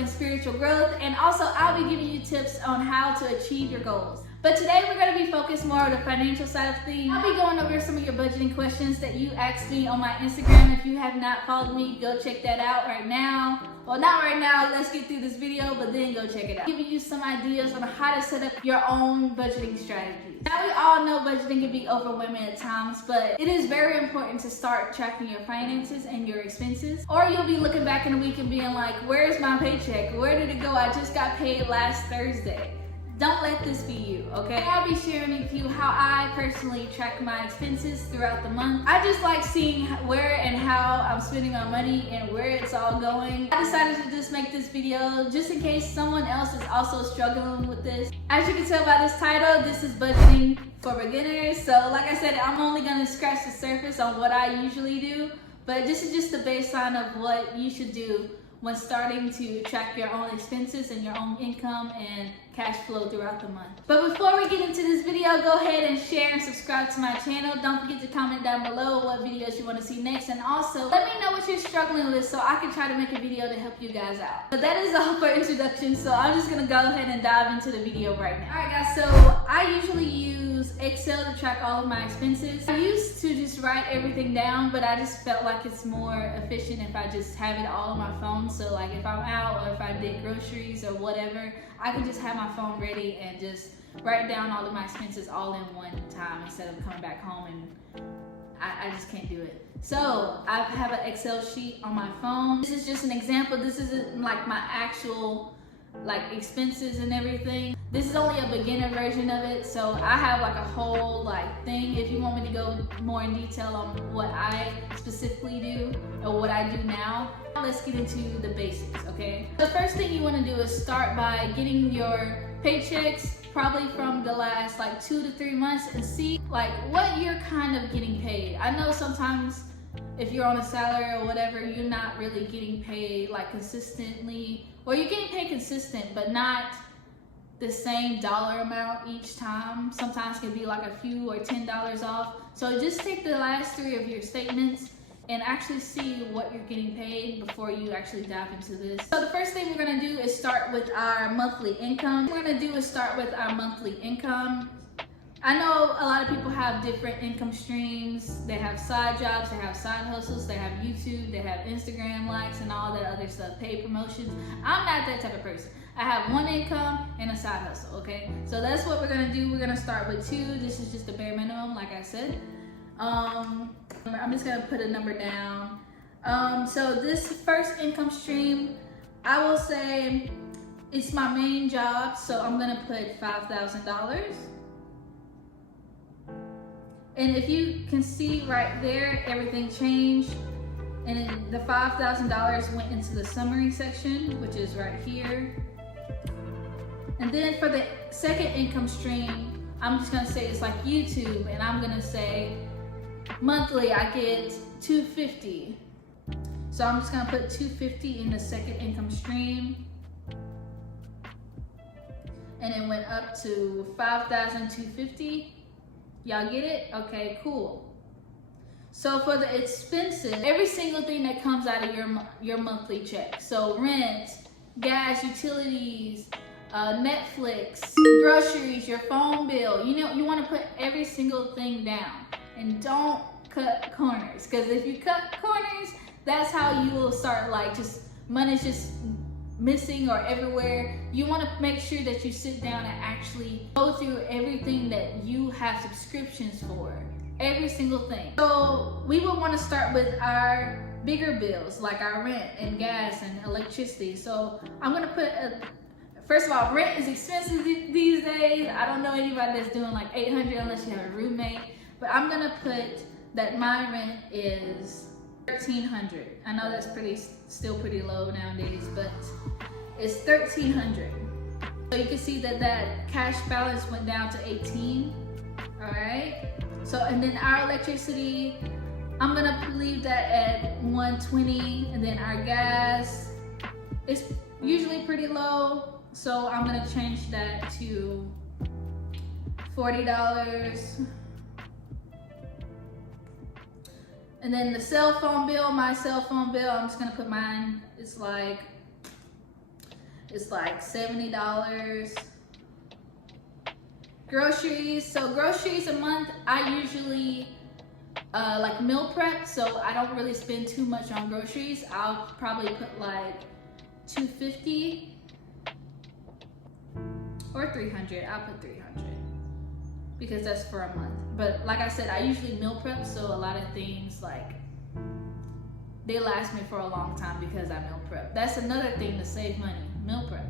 and spiritual growth, and also I'll be giving you tips on how to achieve your goals. But today we're going to be focused more on the financial side of things. I'll be going over some of your budgeting questions that you asked me on my Instagram. If you have not followed me, go check that out right now. Well, not right now, let's get through this video, but then go check it out. Giving you some ideas on how to set up your own budgeting strategies. Now we all know budgeting can be overwhelming at times, but it is very important to start tracking your finances and your expenses. Or you'll be looking back in a week and being like, where's my paycheck? Where did it go? I just got paid last Thursday. Don't let this be you, okay? I'll be sharing with you how I personally track my expenses throughout the month. I just like seeing where and how I'm spending my money and where it's all going. I decided to just make this video just in case someone else is also struggling with this. As you can tell by this title, this is budgeting for beginners. So like I said, I'm only gonna scratch the surface on what I usually do, but this is just the baseline of what you should do when starting to track your own expenses and your own income and cash flow throughout the month. But before we get into this video, go ahead and share and subscribe to my channel. Don't forget to comment down below what videos you want to see next, and also let me know what you're struggling with so I can try to make a video to help you guys out. But that is all for introduction, so I'm just gonna go ahead and dive into the video right now. Alright guys, so I usually use Excel to track all of my expenses. I used to just write everything down, but I just felt like it's more efficient if I just have it all on my phone. So like if I'm out or if I did groceries or whatever, I can just have my phone ready and just write down all of my expenses all in one time instead of coming back home, and I just can't do it. So I have an Excel sheet on my phone. This is just an example. This isn't like my actual like expenses and everything. This is only a beginner version of it, so I have like a whole like thing. If you want me to go more in detail on what I specifically do or what I do now, let's get into the basics, okay? The first thing you want to do is start by getting your paychecks probably from the last like 2 to 3 months and see like what you're kind of getting paid. I know sometimes if you're on a salary or whatever, you're not really getting paid like consistently, or you're getting paid consistent but not the same dollar amount each time. Sometimes it can be like a few or $10 off. So just take the last 3 of your statements and actually see what you're getting paid before you actually dive into this. So the first thing we're gonna do is start with our monthly income. What we're gonna do is start with our monthly income. I know a lot of people have different income streams. They have side jobs, they have side hustles, they have YouTube, they have Instagram likes and all that other stuff, paid promotions. I'm not that type of person. I have one income and a side hustle, okay? So that's what we're gonna do. We're gonna start with 2. This is just the bare minimum, like I said. I'm just gonna put a number down. So this first income stream, I will say it's my main job, so I'm gonna put $5,000. And if you can see right there, everything changed. And then the $5,000 went into the summary section, which is right here. And then for the second income stream, I'm just gonna say it's like YouTube, and I'm gonna say monthly I get $250. So I'm just gonna put $250 in the second income stream. And it went up to $5,250. Y'all get it? Okay, cool. So for the expenses, every single thing that comes out of your monthly check. So rent, gas, utilities, Netflix, groceries, your phone bill. You know, you want to put every single thing down and don't cut corners, because if you cut corners, that's how you will start like just money's just missing or everywhere. You want to make sure that you sit down and actually go through everything that you have subscriptions for, every single thing. So we would want to start with our bigger bills like our rent and gas and electricity. So I'm gonna put first of all, rent is expensive these days. I don't know anybody that's doing like $800 unless you have a roommate, but I'm gonna put that my rent is $1,300. I know that's still pretty low nowadays, but it's $1,300. So you can see that cash balance went down to $18. All right. So and then our electricity, I'm gonna leave that at $120, and then our gas is usually pretty low, so I'm gonna change that to $40. And then the cell phone bill, my cell phone bill, I'm just gonna put mine, it's like is like $70. Groceries, so groceries a month, I usually like meal prep, so I don't really spend too much on groceries. I'll probably put like $250 or $300. I'll put $300 because that's for a month. But like I said, I usually meal prep, so a lot of things like they last me for a long time because I meal prep. That's another thing to save money, meal prep.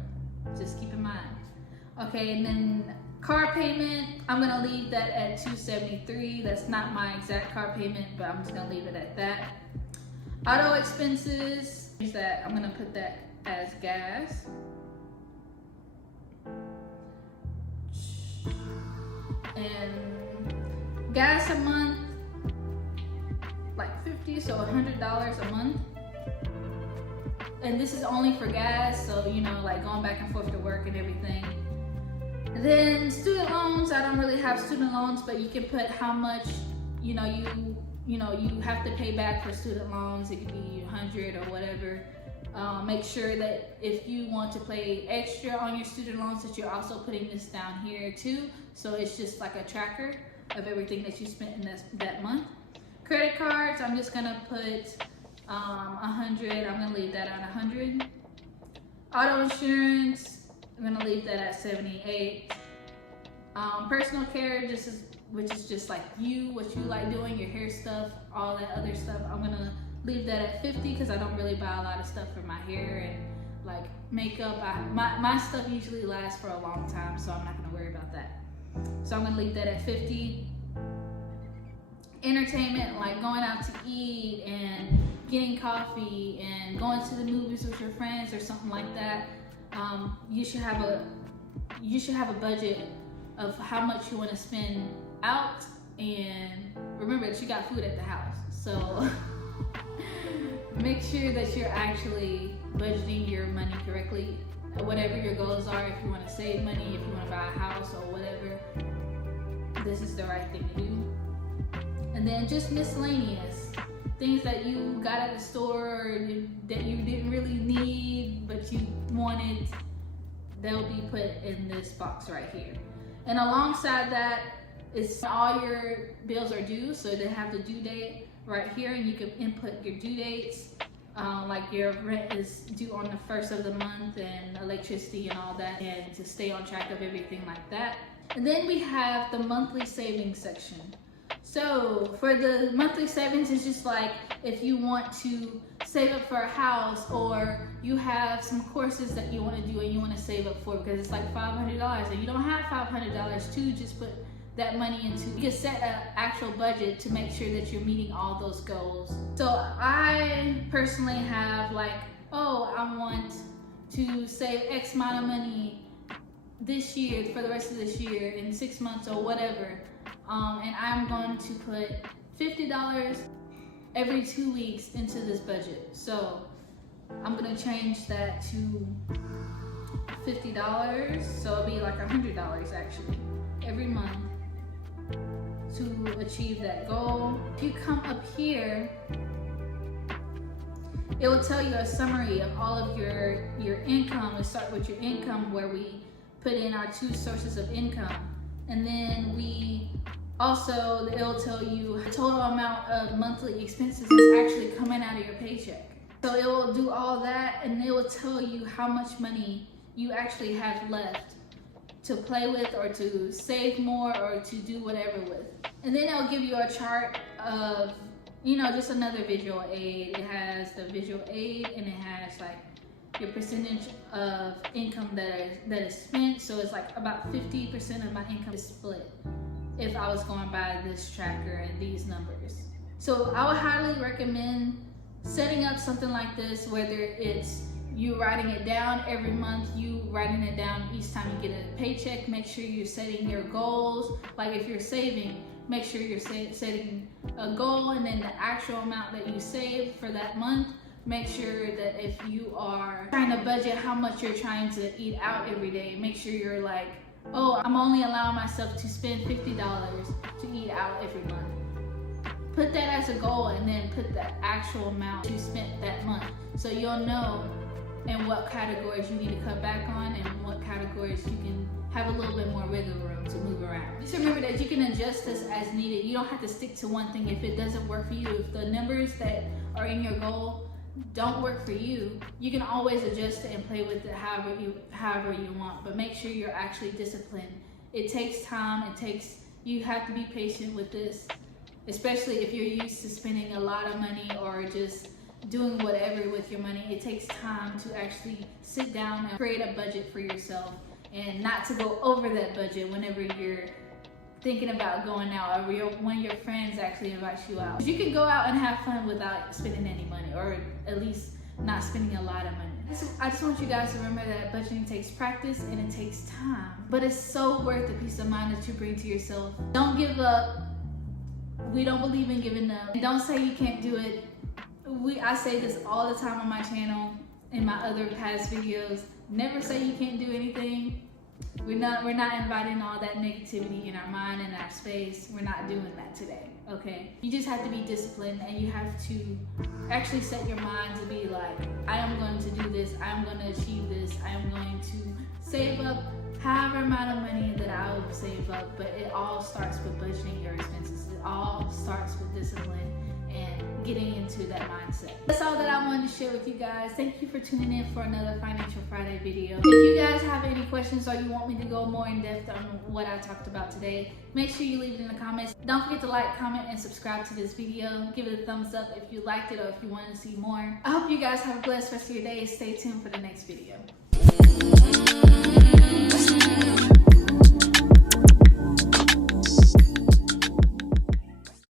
Just keep in mind. Okay, and then car payment, I'm gonna leave that at $273. That's not my exact car payment, but I'm just gonna leave it at that. Auto expenses, that I'm gonna put that as gas. And gas a month, like $50, so $100 a month. And this is only for gas, so you know, like going back and forth to work and everything. And then student loans, I don't really have student loans, but you can put how much you have to pay back for student loans. It could be 100 or whatever. Make sure that if you want to pay extra on your student loans, that you're also putting this down here too. So it's just like a tracker of everything that you spent in that month. Credit cards, I'm just gonna put 100. I'm gonna leave that on 100. Auto insurance, I'm gonna leave that at 78. Personal care, which is just like what you like doing, your hair stuff, all that other stuff. I'm gonna leave that at 50 because I don't really buy a lot of stuff for my hair and like makeup. My stuff usually lasts for a long time, so I'm not gonna worry about that. So I'm gonna leave that at 50. Entertainment, like going out to eat and getting coffee and going to the movies with your friends or something like that. You should have a budget of how much you want to spend out, and remember that you got food at the house. So make sure that you're actually budgeting your money correctly. Whatever your goals are, if you want to save money, if you want to buy a house or whatever, this is the right thing to do. And then just miscellaneous things that you got at the store or that you didn't really need but you wanted, they'll be put in this box right here. And alongside that is all your bills are due, so they have the due date right here, and you can input your due dates. Like your rent is due on the 1st of the month, and electricity and all that, and to stay on track of everything like that. And then we have the monthly savings section. So for the monthly savings, it's just like if you want to save up for a house, or you have some courses that you want to do and you want to save up for because it's like $500 and you don't have $500 to just put that money into. You can set an actual budget to make sure that you're meeting all those goals. So I personally have like, oh, I want to save X amount of money this year for the rest of this year in 6 months or whatever. And I'm going to put $50 every 2 weeks into this budget. So I'm gonna change that to $50. So it'll be like $100 actually every month to achieve that goal. If you come up here, it will tell you a summary of all of your income. We'll start with your income, where we put in our 2 sources of income. And then it'll tell you the total amount of monthly expenses that's actually coming out of your paycheck. So it will do all that, and it will tell you how much money you actually have left to play with, or to save more, or to do whatever with. And then it'll give you a chart of, just another visual aid. It has the visual aid, and it has like your percentage of income that is spent. So it's like about 50% of my income is split if I was going by this tracker and these numbers. So I would highly recommend setting up something like this, whether it's you writing it down every month, you writing it down each time you get a paycheck. Make sure you're setting your goals. Like if you're saving, make sure you're setting a goal, and then the actual amount that you save for that month. Make sure that if you are trying to budget how much you're trying to eat out every day, make sure you're like, oh, I'm only allowing myself to spend $50 to eat out every month. Put that as a goal, and then put the actual amount you spent that month, so you'll know and what categories you need to cut back on and what categories you can have a little bit more wiggle room to move around. Just remember that you can adjust this as needed. You don't have to stick to one thing if it doesn't work for you. If the numbers that are in your goal don't work for you, you can always adjust it and play with it however you want. But make sure you're actually disciplined. It takes time. You have to be patient with this, especially if you're used to spending a lot of money or just doing whatever with your money. It takes time to actually sit down and create a budget for yourself and not to go over that budget whenever you're thinking about going out or when your friends actually invite you out. You can go out and have fun without spending any money, or at least not spending a lot of money. I just want you guys to remember that budgeting takes practice and it takes time, but it's so worth the peace of mind that you bring to yourself. Don't give up. We don't believe in giving up. And don't say you can't do it. I say this all the time on my channel, in my other past videos. Never say you can't do anything. We're not inviting all that negativity in our mind and our space. We're not doing that today, okay? You just have to be disciplined, and you have to actually set your mind to be like, I am going to do this, I am going to achieve this, I am going to save up however amount of money that I will save up. But it all starts with budgeting your expenses. It all starts with discipline and getting into that mindset. That's all that I wanted to share with you guys. Thank you for tuning in for another Financial Friday video. If you guys have any questions or you want me to go more in depth on what I talked about today, make sure you leave it in the comments. Don't forget to like, comment, and subscribe to this video. Give it a thumbs up if you liked it or if you want to see more. I hope you guys have a blessed rest of your day. Stay tuned for the next video.